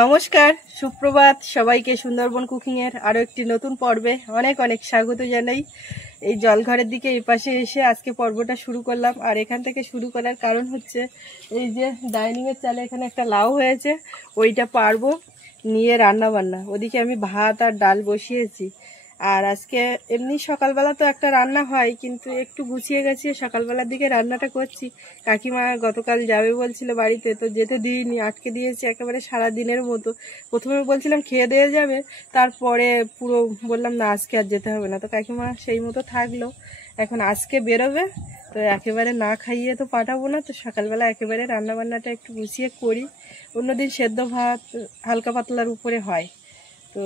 নমস্কার, সুপ্রভাত সবাইকে। সুন্দরবন কুকিং এর আরো একটি নতুন পর্বে অনেক অনেক স্বাগত জানাই। এই জলঘরের দিকে এই পাশে এসে আজকে পর্বটা শুরু করলাম। আর এখান থেকে শুরু করার কারণ হচ্ছে এই যে ডাইনিং এর চালে এখানে একটা লাউ হয়েছে, ওইটা পারবো নিয়ে রান্না বান্না। ওদিকে আমি ভাত আর ডাল বসিয়েছি। আর আজকে এমনি সকালবেলা তো একটা রান্না হয়, কিন্তু একটু গুছিয়ে গেছিয়ে সকালবেলার দিকে রান্নাটা করছি। কাকিমা গতকাল যাবে বলছিল বাড়িতে, তো যেতে দিইনি, আটকে দিয়েছি একেবারে সারা দিনের মতো। প্রথমে বলছিলাম খেয়ে দিয়ে যাবে, তারপরে পুরো বললাম না আজকে আর যেতে হবে না। তো কাকিমা সেই মতো থাকলো। এখন আজকে বেরোবে, তো একেবারে না খাইয়ে তো পাঠাবো না। তো সকালবেলা একেবারে রান্না বান্নাটা একটু গুছিয়ে করি। অন্যদিন সেদ্ধ ভাত হালকা পাতলার উপরে হয়। তো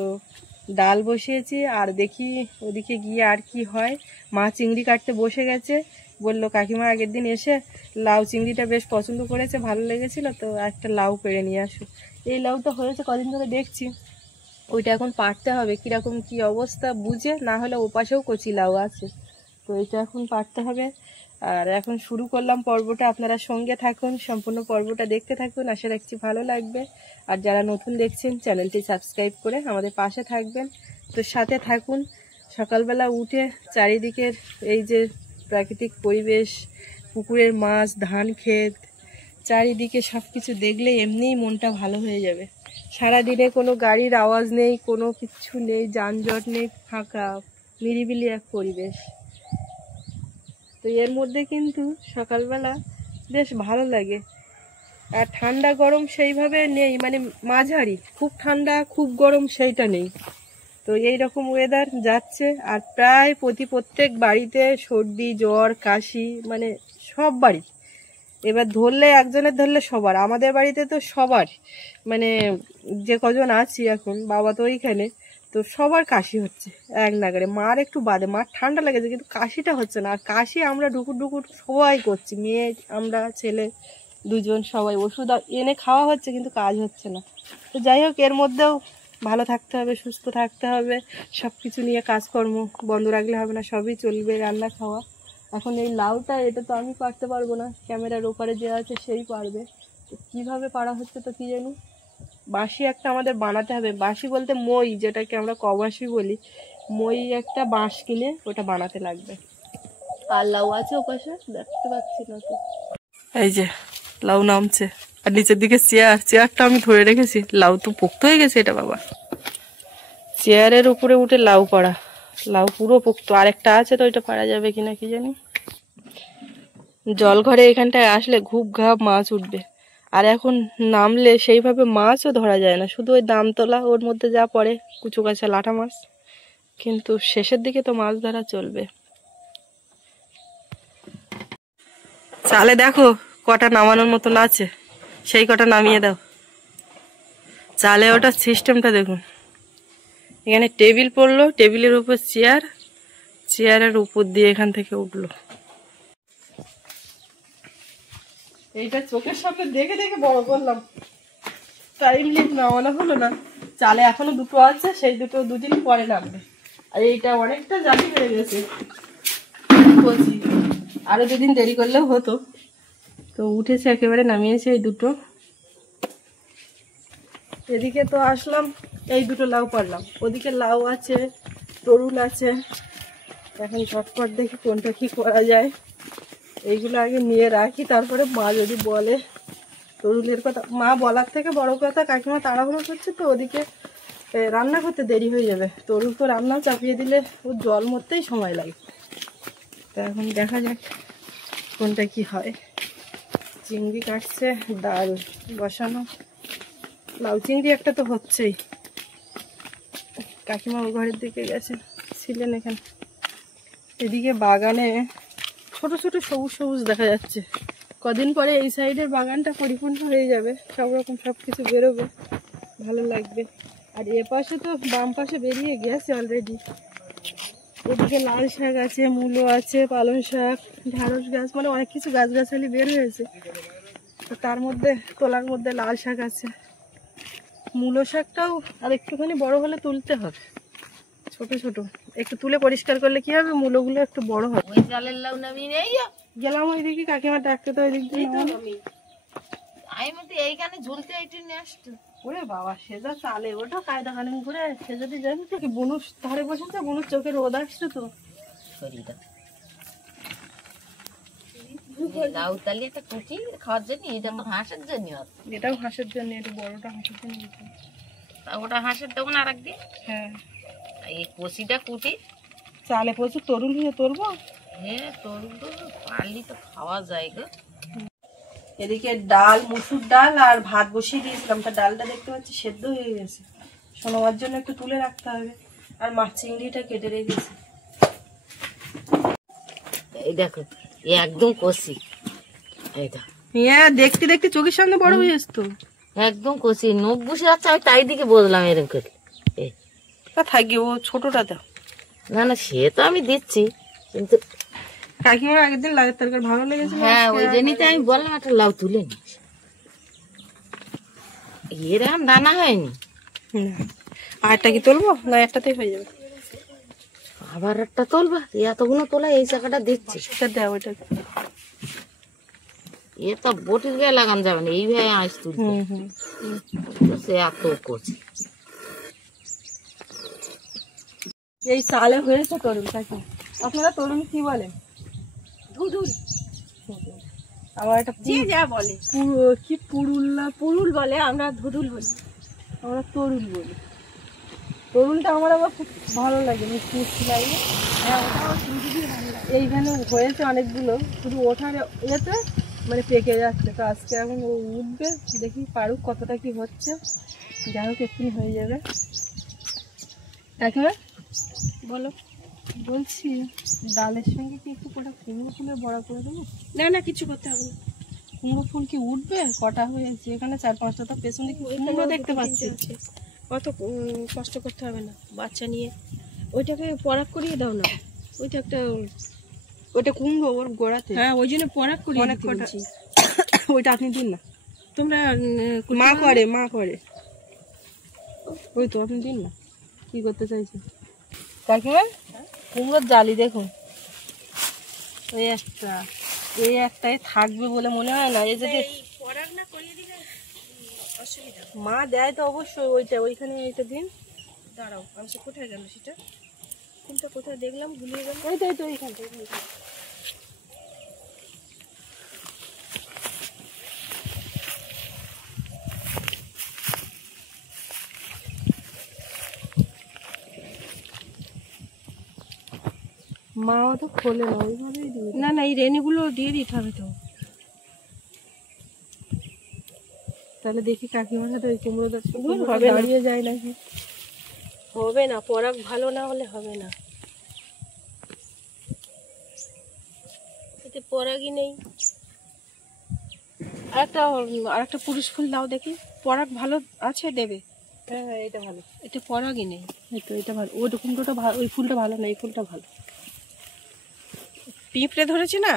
ডাল বসিয়েছি, আর দেখি ওদিকে গিয়ে আর কি হয়। মা চিংড়ি কাটতে বসে গেছে, বললো কাকিমা আগের দিন এসে লাউ চিংড়িটা বেশ পছন্দ করেছে, ভালো লেগেছিল, তো একটা লাউ পেড়ে নিয়ে আসো। এই লাউটা হয়েছে কদিন ধরে দেখছি, ওইটা এখন পাড়তে হবে। কীরকম কি অবস্থা বুঝে, না হলে ওপাশেও কচি লাউ আছে, তো এটা এখন পাড়তে হবে। আর এখন শুরু করলাম পর্বটা, আপনারা সঙ্গে থাকুন, সম্পূর্ণ পর্বটা দেখতে থাকুন, আশা রাখছি ভালো লাগবে। আর যারা নতুন দেখছেন চ্যানেলটি সাবস্ক্রাইব করে আমাদের পাশে থাকবেন, তো সাথে থাকুন। সকালবেলা উঠে চারিদিকের এই যে প্রাকৃতিক পরিবেশ, পুকুরের মাছ, ধান ক্ষেত, চারিদিকে সব কিছু দেখলে এমনিই মনটা ভালো হয়ে যাবে। সারাদিনে কোনো গাড়ির আওয়াজ নেই, কোনো কিছু নেই, যানজট নেই, ফাঁকা নিরিবিলি এক পরিবেশ। তো এর মধ্যে কিন্তু সকালবেলা বেশ ভালো লাগে। আর ঠান্ডা গরম সেইভাবে নেই, মানে মাঝারি, খুব ঠান্ডা খুব গরম সেইটা নেই। তো এই রকম ওয়েদার যাচ্ছে। আর প্রায় প্রত্যেক বাড়িতে সর্দি জ্বর কাশি, মানে সব বাড়ি। এবার ধরলে একজনের ধরলে সবার, আমাদের বাড়িতে তো সবার, মানে যে কজন আছি এখন, বাবা তো ওইখানে, তো সবার কাশি হচ্ছে এক নাগারে। মার একটু বাদে, মার ঠান্ডা লেগেছে কিন্তু কাশিটা হচ্ছে না। আর কাশি আমরা ডুকুর ডুকুর সবাই করছি, মেয়ে আমরা ছেলে দুজন সবাই ওষুধ এনে খাওয়া হচ্ছে, কিন্তু কাজ হচ্ছে না। তো যাই হোক, এর মধ্যেও ভালো থাকতে হবে, সুস্থ থাকতে হবে। সব কিছু নিয়ে কাজকর্ম বন্ধ রাখলে হবে না, সবই চলবে, রান্না খাওয়া। এখন এই লাউটা, এটা তো আমি পারতে পারবো না, ক্যামেরার ওপারে যে আছে সেই পারবে। তো কীভাবে পারা হচ্ছে তো কী জানি। বাঁশি একটা আমাদের বানাতে হবে, বাঁশি বলতে মই, যেটাকে আমরা কবাসি বলি, মই একটা বাঁশ কিনে ওটা বানাতে লাগবে। আর লাউ আছে ওপাশে, দেখতে পাচ্ছি না তো। এই যে লাউ নামছে, আর নিচের দিকে চেয়ারটা আমি ধরে রেখেছি। লাউ তো পোক্ত হয়ে গেছে এটা বাবা। চেয়ারের উপরে উঠে লাউ পাড়া, লাউ পুরো পোক্ত। আর একটা আছে, তো ওইটা পারা যাবে কিনা কি জানি। জল ঘরে এখানটায় আসলে ঘুপ ঘাপ মাছ উঠবে। আর এখন নামলে সেইভাবে মাছও ধরা যায় না, শুধু ওই দামতলা ওর মধ্যে যা পড়ে কুচু কাছা লাটা মাছ, কিন্তু শেষের দিকে তো মাছ ধরা চলবে। চালে দেখো কটা নামানোর মতন আছে, সেই কটা নামিয়ে দাও। চালে ওটা সিস্টেমটা দেখুন, এখানে টেবিল পড়লো, টেবিলের উপর চেয়ার, চেয়ারের উপর দিয়ে এখান থেকে উঠলো। এইটা চোখের সামনে দেখে দেখে বড় করলাম, টাইমলি নামানো হলো না। চালে এখনো দুটো আছে, সেই দুটো দুদিন পরে নামবে। আর এইটা অনেকটা জালি হয়ে গেছে, বলছি আরো দুদিন দেরি করলেও হতো। তো উঠেছে একেবারে, নামিয়েছে এই দুটো। এদিকে তো আসলাম, এই দুটো লাউ পারলাম, ওদিকে লাউ আছে, তরুল আছে। এখন ঝটপট দেখি কোনটা কি করা যায়। এইগুলো আগে নিয়ে রাখি, তারপরে মা যদি বলে তরুলের কথা। মা বলার থেকে বড় কথা, কাকিমা তাড়াহুড়ো করছে, তো ওদিকে রান্না করতে দেরি হয়ে যাবে। তরুল তো রান্না চাপিয়ে দিলে ও জল মরতেই সময় লাগে। তো এখন দেখা যাক কোনটা কি হয়। চিংড়ি কাটছে, ডাল বসানো, লাউ চিংড়ি একটা তো হচ্ছেই। কাকিমা ও ঘরের দিকে গেছে, ছিলেন এখানে। এদিকে বাগানে ছোট ছোট সবুজ সবুজ দেখা যাচ্ছে। কদিন পরে এই সাইডের বাগানটা পরিপূর্ণ হয়ে যাবে, সব রকম সব কিছু বেরোবে, ভালো লাগবে। আর এ পাশে তো বাম পাশে বেরিয়ে গেছে অলরেডি। এদিকে লাল শাক আছে, মূলো আছে, পালং শাক, ঢ্যাঁড়স গাছ, মানে অনেক কিছু গাছগাছালি বের হয়েছে। তো তার মধ্যে তোলার মধ্যে লাল শাক আছে, মূলো শাকটাও আর একটুখানি বড় হলে তুলতে হবে। ছোট ছোট একটু তুলে পরিষ্কার করলে কি হবে, মূলগুলো একটু বড় হবে। গেলাম ওই দিকে, কাকিমা ডাকতে, তো ওই দিক দিয়ে আমি তো এইখানে ঝুলতে এইটা নিয়ে আসতো। ওরে বাবা, সেজা চালে ওটা কায়দা কানুন করে সে যদি জানি তো কি বনুর ধারে বসেছে, বনুর চোখে রোদ আসছে তো। শরীরটা লাউ তালি একটা কুচি খাওয়ার জন্য, এটা তো হাঁসের জন্য। এটাও হাঁসের জন্য, একটু বড়টা হাঁসের জন্য। ওটা হাঁসের দেবো না আর একদিন। হ্যাঁ, এই কষিটা কুটি চালে প্রচুর তরুণ হয়ে তুলবো। হ্যাঁ, তোর তো পারলি তো খাওয়া যায় গো। এদিকে ডাল, মুসুর ডাল আর ভাত বসিয়ে দিয়েছিলাম, তা ডালটা দেখতে পাচ্ছি সেদ্ধ হয়ে গেছে। সোনামার জন্য একটু তুলে রাখতে হবে। আর মাছ চিংড়িটা কেটে রেখেছি। এই দেখো, একদম কষি। এইটা দেখতে দেখতে চোখের সামনে বড় হয়ে আসতো। একদম কষি, নখ বসে যাচ্ছে। আমি তাই দিকে বললাম এরকম করে। থাকি, ও ছোটটা দাও। না না, সে তো আমি দিচ্ছি, কিন্তু কাকিমার আগের দিন লাউয়ের তরকারি ভালো লেগেছে। হ্যাঁ, ওই জন্যই তো আমি বললাম একটা লাউ তুলে নি। এরকম দানা হয়নি। আর একটা কি তুলবো না একটাতেই হয়ে যাবে? আবার একটা তুলবা? এতগুলো তোলা এই চাকাটা দিচ্ছি। এটা দেও, ওইটা এ তো বটির গায়ে লাগানো যাবে না, এইভাবে আঁশ তুলতে। সে এত কচি। এই চালে হয়েছে তরুণ। কাকি, আপনারা তরুণ কি বলেন? ধুধুল। আমার একটা যা বলে কি পুরুল না পুরুল বলে, আমরা ধুধুল বলি। আমরা তরুণ বলি। তরুণটা আমার আবার খুব ভালো লাগে, মিষ্টি মিষ্টি লাগে। হ্যাঁ, ওটা আমার শুধু ভালো লাগে। এইখানে হয়েছে অনেকগুলো, শুধু ওঠার ইয়েতে মানে পেকে যাচ্ছে। তো আজকে এখন ও উঠবে, দেখি পারুক কতটা কি হচ্ছে। যাই হোক, এক্ষুনি হয়ে যাবে। কাকিমা বলো। বলছি ডালের সঙ্গে কি একটু কটা কুমড়ো ফুলের বড়া করে দেবো? না না, কিছু করতে হবে না। কুমড়ো ফুল কি উঠবে? কটা হয়েছে এখানে 4-5টা, তো পেছনে কি কুমড়ো দেখতে পাচ্ছি। অত কষ্ট করতে হবে না বাচ্চা নিয়ে। ওইটাকে পরাগ করিয়ে দাও না। ওইটা একটা, ওইটা কুমড়ো ওর গোড়াতে। হ্যাঁ, ওই জন্য পরাগ করিয়ে অনেক কটা। ওইটা আপনি দিন না, তোমরা মা করে ওই তো আপনি দিন না। কি করতে চাইছেন কাকিমা? কুমড়োর জালি দেখুন, এই একটাই থাকবে বলে মনে হয় না। এই যদি মা দেয় তো অবশ্যই ওইটা, ওইখানে এইটা দিন। দাঁড়াও, আমি সে কোথায় গেল সেটা, কোনটা কোথায় দেখলাম, ভুলিয়ে গেল। ওই তো এইখানটা। মাও তো খোলে না, ওইভাবেই দিয়ে। না না, এই রেনিগুলো দিয়ে দিতে হবে তো। তাহলে দেখি কাকিমার সাথে ওই কুমড়ো হবে, দাঁড়িয়ে যায় নাকি। হবে না, পরাগ ভালো না হলে হবে না। এতে পরাগই নেই। আরেকটা পুরুষ ফুল দাও দেখি, পরাগ ভালো আছে দেবে। হ্যাঁ হ্যাঁ, এটা ভালো। এটা পরাগই নেই। এটা ভালো। ওই কুমড়োটা ভালো, ওই ফুলটা ভালো না, এই ফুলটা ভালো। পিঁপড়ে ধরেছে না,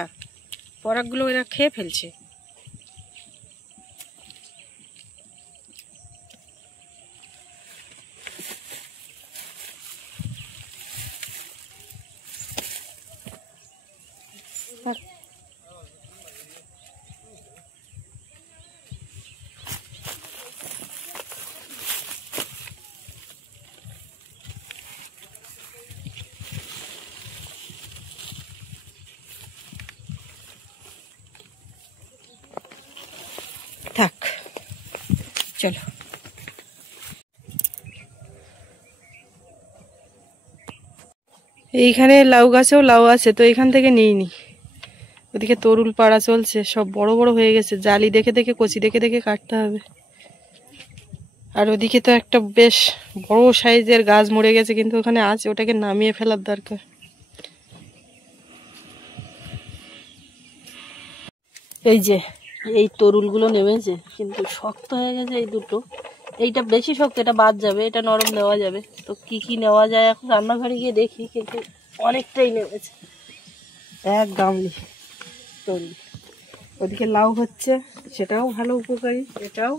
পরাগগুলো এরা খেয়ে ফেলছে। থাক, চলো। এইখানে লাউ গাছেও লাউ আছে, তো এইখান থেকে নিইনি। ওদিকে তরুল পাড়া চলছে, সব বড় বড় হয়ে গেছে। জালি দেখে দেখে, কচি দেখে দেখে কাটতে হবে। আর ওদিকে তো একটা বেশ বড় সাইজের গাছ মরে গেছে, কিন্তু ওখানে আছে, ওটাকে নামিয়ে ফেলার দরকার। এই যে এই তরুলগুলো নেমেছে, কিন্তু শক্ত হয়ে গেছে এই দুটো। এইটা বেশি শক্ত, এটা বাদ যাবে, এটা নরম নেওয়া যাবে। তো কি কি নেওয়া যায় এখন রান্নাঘরে গিয়ে দেখি, কিন্তু অনেকটাই নেমেছে। এক গামলি তরুল। ওদিকে লাউ হচ্ছে, সেটাও ভালো উপকারী। এটাও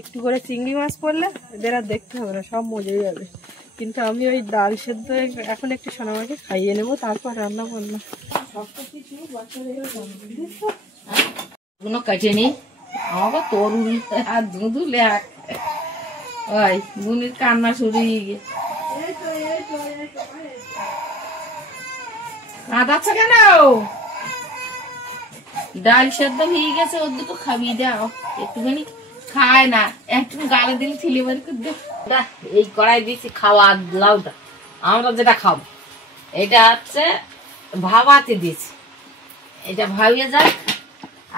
একটু করে চিংড়ি মাছ পড়লে এদের আর দেখতে হবে না, সব মজে যাবে। কিন্তু আমি ওই ডাল সেদ্ধ এখন একটু সোনামাকে খাইয়ে নেবো, তারপর রান্না করলাম। কাটে নি, আমাকে তরুণ আর দুধুলে ওই বুনির কান্না শুরু হয়ে গেছে। কাঁদাচ্ছ কেন? ডাল সেদ্ধ হয়ে গেছে, ওর দুটো খাবিয়ে দাও। একটুখানি খায় না, একটু গালে দিলে ছিলে বাড়ি করে দে। এই কড়াই দিয়েছি খাওয়া লাউটা, আমরা যেটা খাবো এটা হচ্ছে ভাবাতে দিয়েছি, এটা ভাবিয়ে যাক।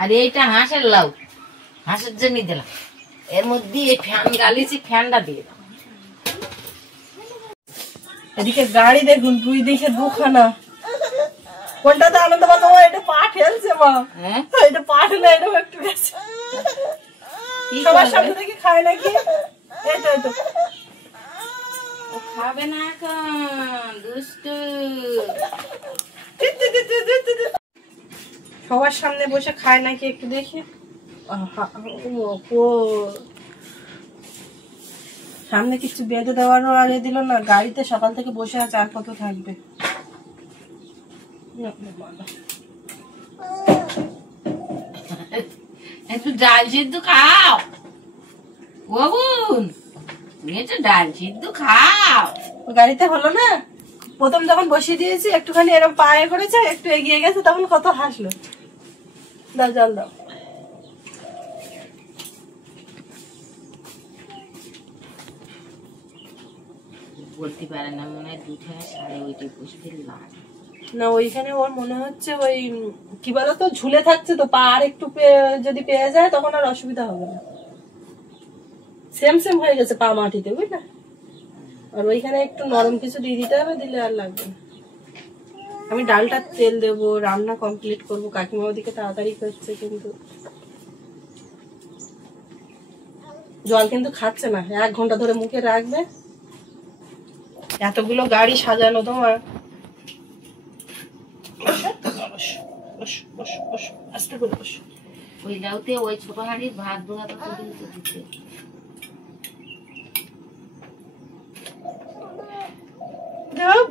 আর এইটা হাঁসের লাউ, হাঁসের জন্য দিলাম। এর মধ্যে এই ফ্যান গালিছি, ফ্যানটা দিয়ে দাও। এদিকে গাড়ি দেখুন, দুই দিকে দুখানা। কোনটাতে আনন্দ পাবো? এটা পা ঠেলছে মা, এটা পা ঠেলে এটা একটু গেছে। সবার সামনে থেকে খায় নাকি? এই তো এই তো ও খাবে না এখন, দুষ্টু। সবার সামনে বসে খায় নাকি একটু দেখি। সামনে কিছু বেঁধে দেওয়ারও আগে দিল না। গাড়িতে সকাল থেকে বসে আছে, আর কত থাকবে। একটু ডাল সিদ্ধ খাও বাবুন, তুমি একটু ডাল সিদ্ধ খাও। গাড়িতে হলো না, প্রথম যখন বসিয়ে দিয়েছি একটুখানি এরকম পায়ে করেছে, একটু এগিয়ে গেছে, তখন কত হাসলো। দাও জল দাও। বলতে পারে না, মনে হয় 2 থেকে 8:30 বসে লাগে না, ওইখানে ওর মনে হচ্ছে ওই কি বলতো ঝুলে থাকছে তো, পা আর একটু যদি পেয়ে যায় তখন আর অসুবিধা হবে না। সেম সেম হয়ে গেছে পা মাটিতে, বুঝলে। আর ওইখানে একটু নরম কিছু দিয়ে দিতে হবে, দিলে আর লাগবে না। আমি ডালটা তেল দেবো, রান্না কমপ্লিট করবো। কাকিমা ওদিকে তাড়াতাড়ি করছে, কিন্তু জল কিন্তু খাচ্ছে না। 1 ঘন্টা ধরে মুখে রাখবে। এতগুলো গাড়ি সাজানো তোমার। আস্তে করে বসো। ওই লাউতে ওই ছোট হাঁড়ির ভাত ধোয়া তো দিতে।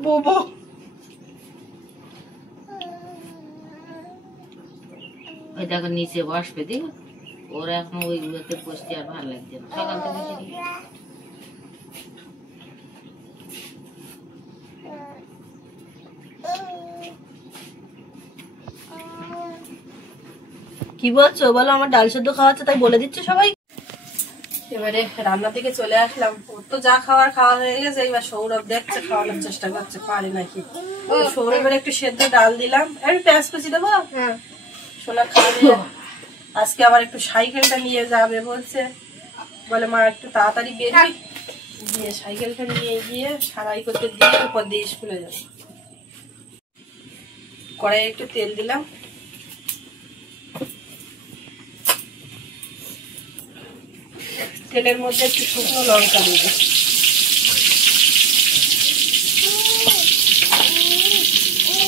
বোবো ওই দেখো নিচে বসবে, দিও ওরা এখন ওইগুলোতে বসতে আর ভালো লাগছে না। সকাল থেকে বসে কি বলছো? বলো আমার ডাল সেদ্ধ খাওয়াচ্ছে, তাই বলে দিচ্ছে সবাই। এবারে রান্নার দিকে চলে আসলাম। ওর তো যা খাওয়ার খাওয়া হয়ে গেছে, এবার সৌরভ দেখছে, খাওয়ানোর চেষ্টা করছে, পারে নাকি। সৌরভের একটু সেদ্ধ ডাল দিলাম, আমি পেঁয়াজ কুচি দেবো। সোনা খাবে। আজকে আবার একটু সাইকেলটা নিয়ে যাবে বলছে, বলে মা একটু তাড়াতাড়ি বেরোই, দিয়ে সাইকেলটা নিয়ে গিয়ে সারাই করতে দিয়ে উপর দিয়ে স্কুলে যাবে। কড়াইয়ে একটু তেল দিলাম, তেলের মধ্যে একটু শুকনো লঙ্কা দেব,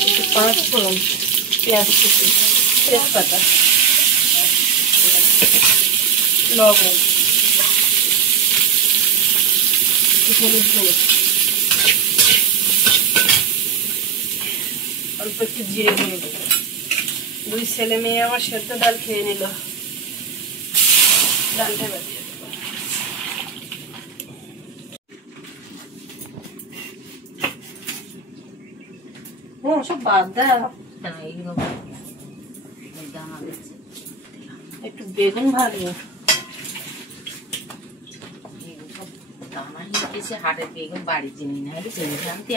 একটু 5 ফোড়ন, পেঁয়াজ কুচি, তেজপাতা, লবণ, হলুদ গুঁড়ো, অল্প একটু জিরে গুঁড়ো দেবো। 2 ছেলে মেয়ে আমার সেদ্ধ ডাল খেয়ে নিল। ডালটা বাজিয়ে সব বাদ দাও। একটু বেগুন ভাজবো। দানা হিসেবে হাটের বেগুন বাড়ি চিনি না, জানতে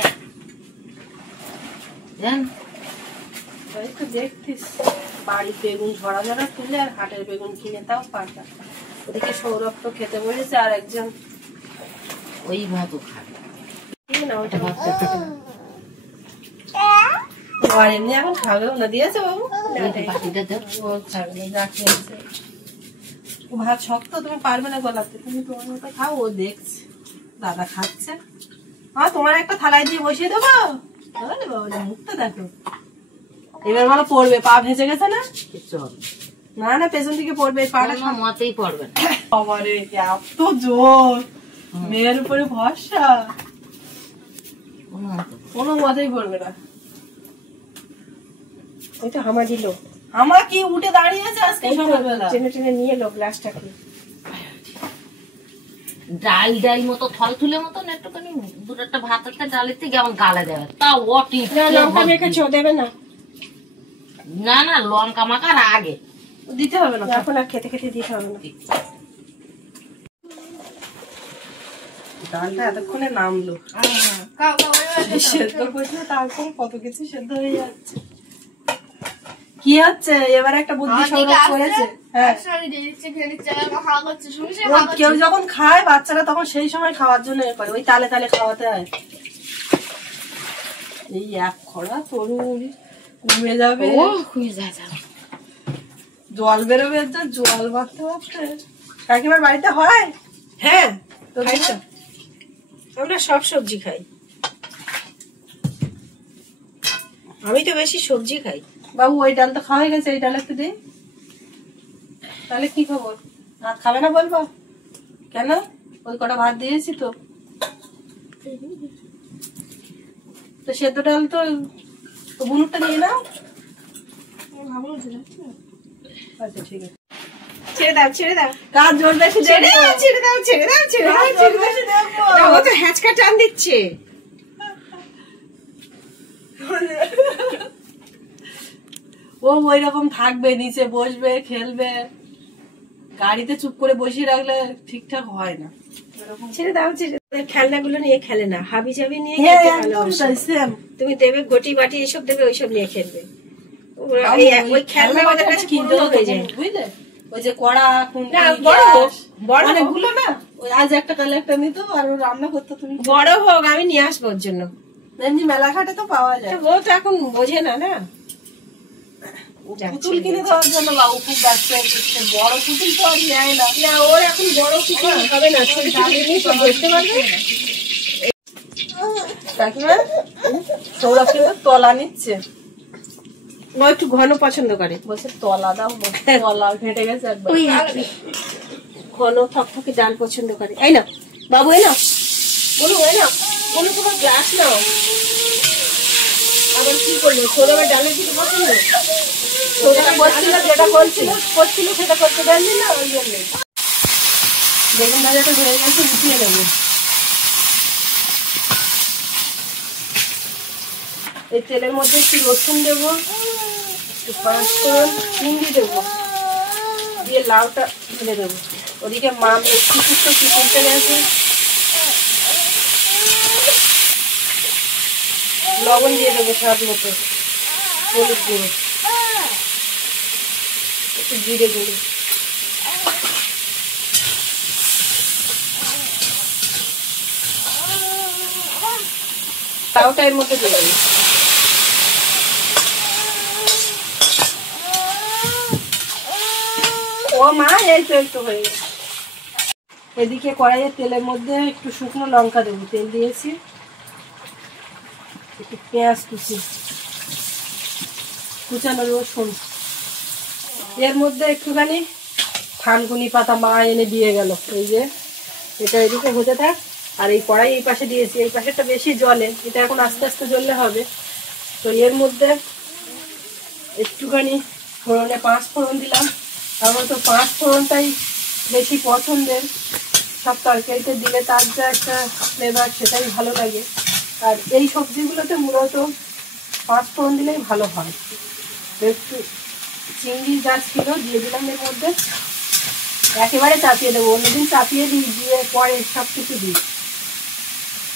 দেখতিস বাড়ির বেগুন ঝরা ঝরা তুলে আর হাটের বেগুন কিনে, তাও পাটা। ওদিকে সৌরভ তো খেতে বলেছে, আর একজন ওই ভাতও খাবে না, ওইটা ভাত আর এমনি এখন খাবেও না। দিয়েছে বাবু, ও ভাত শক্ত, তুমি পারবে না গলাতে, তুমি তোমার মতো খাও। ও দেখছে দাদা খাচ্ছে, তোমার একটা থালায় দিয়ে বসিয়ে দেবো। মুখটা দেখো, এবার ভালো পড়বে। পা ভেজে গেছে না? না না, পেছন দিকে পড়বে, পাটা মতেই পড়বে না। আমারে এত জোর, মেয়ের উপরে ভরসা, কোনো মতেই পড়বে না। ওই তো হামা দিল, আমার কি উঠে দাঁড়িয়েছে আজকে সকালবেলা? টেনে টেনে নিয়ে এলো গ্লাসটাকে। ডাল ডাল মতো থল তুলে মতন একটুখানি দুটো একটা ভাত একটা ডালের থেকে আমার গালে দেবে তা ওটি লঙ্কা মেখেছো দেবে না? না না লঙ্কা মাখার আগে দিতে হবে না এখন আর খেতে খেতে দিতে হবে না। ডালটা এতক্ষণে নামলো, সেদ্ধ করছে তারপর কত কিছু সেদ্ধ হয়ে যাচ্ছে। কি হচ্ছে এবার একটা বুদ্ধি সমাজ করেছে। হ্যাঁ, কেউ যখন খায় বাচ্চারা তখন সেই সময় খাওয়ার জন্য এ করে, ওই তালে তালে খাওয়াতে হয়। এই এক খরা তরুণ কমে যাবে, জল বেরোবে, জল মারতে মারতে। কাকিমার বাড়িতে হয়? হ্যাঁ, তো আমরা সব সবজি খাই। আমি তো বেশি সবজি খাই। বাবু ওই ডাল তো খাওয়া হয়ে গেছে, এই ডাল একটু দে। তাহলে কি খবর, ভাত খাবে না বলবো? কেন? ওই কটা ভাত দিয়েছি তো। তো সেদ্ধ ডাল তো বুনুরটা নিয়ে নাও। আচ্ছা ঠিক আছে, ছেড়ে দাও ছেড়ে দাও, কাজ জোর বেশি ছেড়ে দেখবো। দাও ছেড়ে দাও ছেড়ে দাও ছেড়ে দাও কাজ জোর বেশি দেখবো। ও তো হ্যাঁচকা টান দিচ্ছে। ও ওই রকম থাকবে, নিচে বসবে, খেলবে। গাড়িতে চুপ করে বসিয়ে রাখলে ঠিকঠাক হয় না। ছেড়ে দাও ছেড়ে দাও, খেলনাগুলো নিয়ে খেলে না, হাবি জাবি নিয়ে হ্যাঁ, খেলতে একদম ভালোবাসে। তাই, same। তুমি দেবে গটি বাটি এসব দেবে, ওইসব নিয়ে খেলবে। ওই খেলনা ওদের কাছে কিনতে পুরনো হতো, হয়ে যায়। বুঝলে? ওই যে কড়া, খুন্তি, না, বড় হোক, গ্যাস, বড় হোক। অনেকগুলো না, ওই আজ একটা কাল একটা নিত আর ও রান্না করতো। তুমি বড় হোক, আমি নিয়ে আসবো ওর জন্য। এমনি মেলাঘাটে তো পাওয়া যায়। ও তো এখন বোঝে না না। পুতুল কিনে দেওয়ার জন্য বাবু খুব ব্যস্ত হয়ে পড়ছে। বড় পুতুল তো আর নেয় না। না, ওর এখন বড় কিছু হবে না, ছোট ছোট জিনিস ও ধরতে পারবে। কাকিমা সৌরভ কিন্তু তলা নিচ্ছে, ও একটু ঘন পছন্দ করে। বলছে তলা দাও, তলা ঘেটে গেছে একবার। ওই ঘন থকথকে ডাল পছন্দ করে। এই না বাবু, এই না বলু, এই না বলু, তোমার গ্লাস নাও। আবার কি করবো, সৌরভের ডালের কিছু পছন্দ? যেটা করছিল সেটা করতে দেননি না, ওই জন্য। বেগুন ভাজাটা হয়ে গেছে, উঠিয়ে নেবো। এই তেলের মধ্যে একটু রসুন দেবো, একটু পাঁচফোড়ন, চিংড়ি দেবো, দিয়ে লাউটা ঢেলে দেবো। ওদিকে মা একটু কি করতে গেছে, লবণ দিয়ে দেবো স্বাদ মতো, হলুদ গুঁড়ো, একটু জিরে গুঁড়ো। লাউটা এর মধ্যে দিয়ে দেবো। ও মা, এই তো একটু হয়ে গেছে। এদিকে কড়াইয়ে তেলের মধ্যে একটু শুকনো লঙ্কা দেবো, তেল দিয়েছি, একটু পেঁয়াজ কুচি, কুচানো রসুন, এর মধ্যে একটুখানি থানকুনি পাতা মা এনে দিয়ে গেল। এই যে এটা এদিকে হতে থাক, আর এই কড়াই এই পাশে দিয়েছি, এই পাশেটা বেশি জলে, এটা এখন আস্তে আস্তে জ্বললে হবে। তো এর মধ্যে একটুখানি ফোড়নে 5 ফোড়ন দিলাম। আমার তো 5 ফোড়নটাই বেশি পছন্দের, সব তরকারিতে দিলে তার যা একটা ফ্লেভার সেটাই ভালো লাগে। আর এই সবজিগুলোতে মূলত 5 ফোড়ন দিলেই ভালো হয়। একটু চিংড়ি যা ছিল দিয়ে দিলাম এর মধ্যে, একেবারে চাপিয়ে দেবো, অন্যদিন চাপিয়ে দিই, দিয়ে পরে সব কিছু দিই।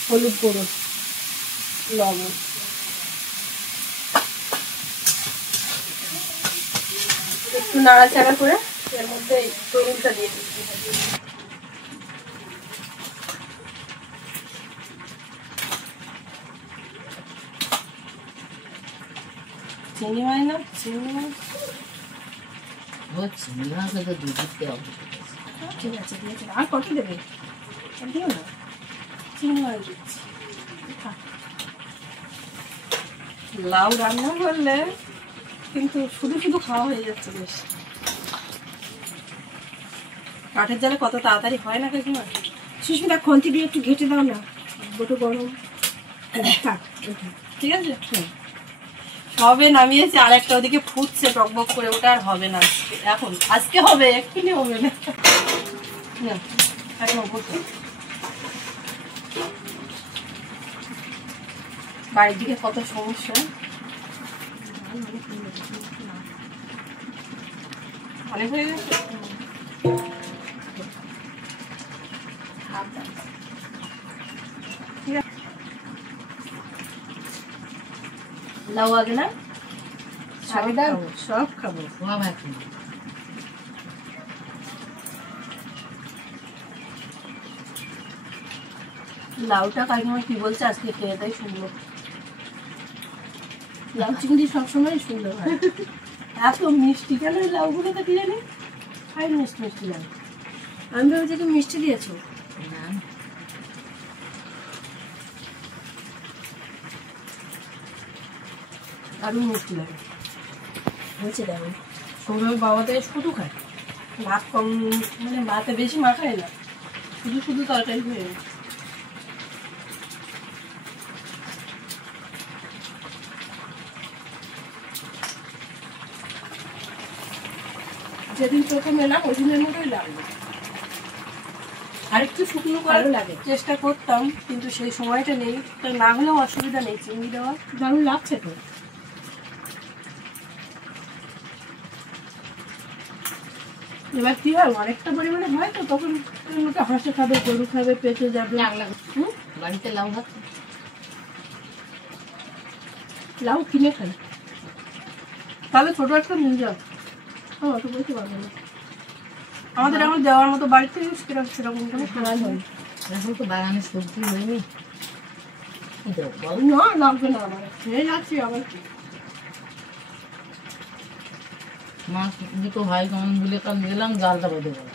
হলুদ গুঁড়ো, লবণ, একটু নাড়াচাড়া করে এর মধ্যে তরুণটা দিয়ে দিই। চিংড়ি মাছ না, চিংড়ি মাছ চিংড়ি মাছ তো দুধ দেওয়া ঠিক আছে, দিয়েছে। আর কত দেবে? দিও না, চিংড়ি মাছ দিচ্ছি। লাউ রান্না করলে কিন্তু শুধু শুধু খাওয়া হয়ে যাচ্ছে বেশ। কাঠের জালে কত তাড়াতাড়ি হয় না কাকিমা। সুস্মিতা, খন্তি দিয়ে একটু ঘেটে দাও না, বটো গরম। থাক, ঠিক আছে। সবে নামিয়েছি, আর একটা ওদিকে ফুটছে টকবক করে, ওটা আর হবে না এখন, আজকে হবে, এক্ষুনি হবে না। বাড়ির দিকে কত সমস্যা, অনেক হয়ে গেছে। লাউ আগে না, সব খাবো। লাউটা কাকিমা কি বলছে আজকে খেয়ে তাই শুনবো। লাউ চিংড়ি সবসময় সুন্দর হয়। এত মিষ্টি কেন এই লাউগুলো তো কি জানি, খাই মিষ্টি মিষ্টি লাগে। আমি ভেবেছি তুমি মিষ্টি দিয়েছো। দারুণ মিষ্টি লাগে হয়েছে। দেখো সৌরভ বাবা তো শুধু খায়, ভাত কম, মানে ভাতে বেশি মাখায় না, শুধু শুধু তরকারি হয়ে যায়। যেদিন প্রথম এলাম ওই দিনের মতোই লাগলো, আরেকটু শুকনো করার লাগে চেষ্টা করতাম, কিন্তু সেই সময়টা নেই। তো না হলেও অসুবিধা নেই, চিংড়ি দেওয়া দারুণ লাগছে তো। এবার কি হয়, অনেকটা পরিমাণে হয় তো তখন লোকে হাঁসে খাবে, গরু খাবে, পেঁচে যাবে। বাড়িতে লাউ ভাত, লাউ কিনে খাই, তাহলে ছোট একটা নিয়ে যাও, অত বলতে পারবো না। আমাদের এখন দেওয়ার মতো বাড়িতে সেরকম কোনো খাওয়াই হয় এখন তো বাগানে সবজি হয়নি। না, লাগবে না আমার, খেয়ে যাচ্ছি আবার কি। মাছ দুটো ভাই কেমন বলে কাল গেলাম, জালটা বেঁধে গেল।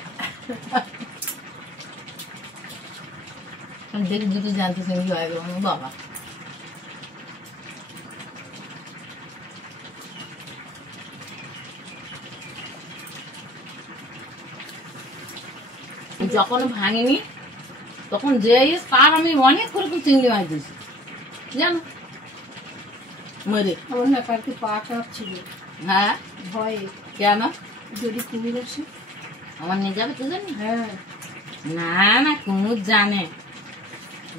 দেখি দুটো জানতে সঙ্গে হয়ে গেল বাবা। যখন ভাঙিনি তখন যে তার আমি অনেক করে চিংড়ি মাছ দিয়েছি জানো, মরে। আমার না কালকে পা কাঁপছিল, হ্যাঁ ভয়ে, কেন যদি কুমির আসে আমার নিয়ে যাবে তো জানি। হ্যাঁ, না না কুমুর জানে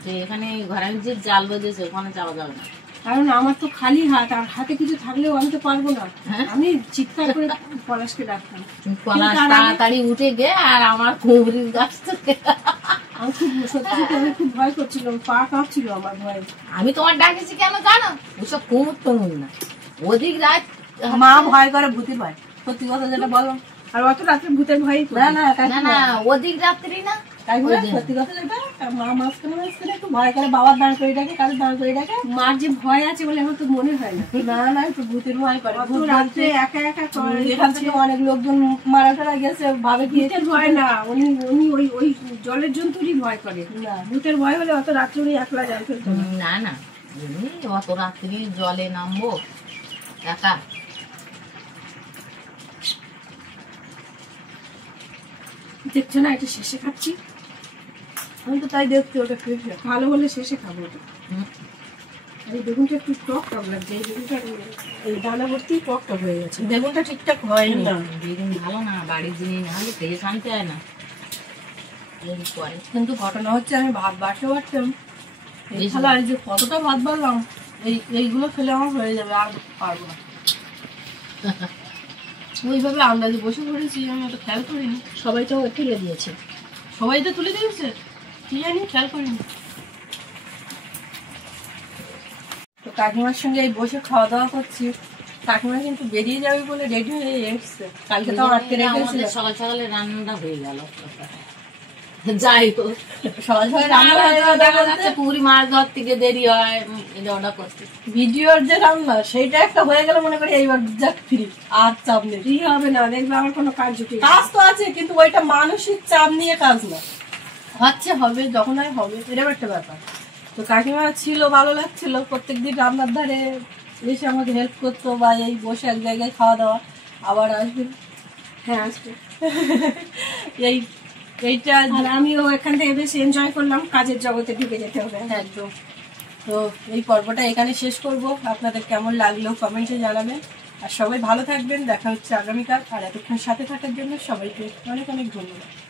যে এখানে ঘরে যে জাল বেঁধেছে ওখানে যাওয়া যাবে না, কারণ আমার তো খালি হাত, আর হাতে কিছু থাকলেও আমি তো পারবো না। হ্যাঁ? আমি চিৎকার করে পলাশকে ডাকতাম, পলাশ তাড়াতাড়ি উঠে গে, আর আমার কুমড়ির গাছ থেকে আমি খুব সত্যি সত্যি আমি খুব ভয় করছিলাম, পা কাঁপছিল আমার ভয়ে। আমি তোমার ডাকেছি কেন জানো, ওসব কুমুর টুমুর না, ওদিক রাত মা ভয় করে, ভূতের ভয়, সত্যি কথা যেটা বলো। আর অত রাত্রে ভূতের ভয় না, না না না ওদিক রাত্রি না, সত্যি কথা যেটা, মা মাঝখানে মাঝখানে একটু ভয় করে, বাবার দাঁড় করে ডাকে, কারোর দাঁড় করে ডাকে। মার যে ভয় আছে বলে আমার তো মনে হয় না। না না, একটু ভূতের ভয় করে, রাত্রে একা একা এখান থেকে অনেক লোকজন মারা টারা গেছে, ভাবে কি ভূতের ভয় না, উনি উনি ওই ওই জলের জন্তুরই ভয় করে। না, ভূতের ভয় হলে অত রাত্রে উনি একলা যায় ফেলতো না। না এমনি অত রাত্রি জলে নামবো একা। দেখছো না, এটা শেষে খাচ্ছি, আমি তো তাই দেখছি, ওটা ভালো হলে শেষে খাবো ওটা। আর এই বেগুনটা একটু টক টক লাগছে, এই বেগুনটা এই দানা ভর্তি টক টক হয়ে গেছে, বেগুনটা ঠিকঠাক হয়নি। বেগুন ভালো না, বাড়ির জিনিস না হলে টেস্ট আনতে হয় না। কিন্তু ঘটনা হচ্ছে আমি ভাত বাড়তে পারতাম, এই খালা এই যে কতটা ভাত বাড়লাম, এইগুলো খেলে আমার হয়ে যাবে, আর পারবো না। ওইভাবে আন্দাজে বসে পড়েছি, আমি অত খেয়াল করিনি। সবাই তো তুলে দিয়েছে, সবাই তো তুলে দিয়েছে, কি জানি খেয়াল করিনি। তো কাকিমার সঙ্গে এই বসে খাওয়া দাওয়া করছি, কাকিমা কিন্তু বেরিয়ে যাবে বলে রেডি হয়ে এসছে, কালকে তো আটকে রেখেছিল। সকাল সকালে রান্নাটা হয়ে গেল, যাই হোক সকাল সকাল রান্না দেখা যাচ্ছে পুরি মাছ ধর থেকে দেরি হয়, এটা ওটা করতে। ভিডিওর যে রান্না সেইটা একটা হয়ে গেল, মনে করি এইবার যাক ফ্রি, আর চাপ নেই, ফ্রি হবে না, দেখবে আমার কোনো কাজ জুটি, কাজ তো আছে কিন্তু ওইটা মানসিক চাপ নিয়ে কাজ না, হচ্ছে হবে যখন হয় হবে, এরকম একটা ব্যাপার। তো কাকিমা ছিল, ভালো লাগছিল, প্রত্যেকদিন রান্নার ধারে এসে আমাকে হেল্প করতো, বা এই বসে এক জায়গায় খাওয়া দাওয়া। আবার আসবে, হ্যাঁ আসবে। এইটা আমিও এখান থেকে বেশ এনজয় করলাম, কাজের জগতে ঢুকে যেতে হবে একদম। তো এই পর্বটা এখানে শেষ করব। আপনাদের কেমন লাগলো কমেন্টে জানাবেন। আর সবাই ভালো থাকবেন, দেখা হচ্ছে আগামীকাল। আর এতক্ষণ সাথে থাকার জন্য সবাইকে অনেক অনেক ধন্যবাদ।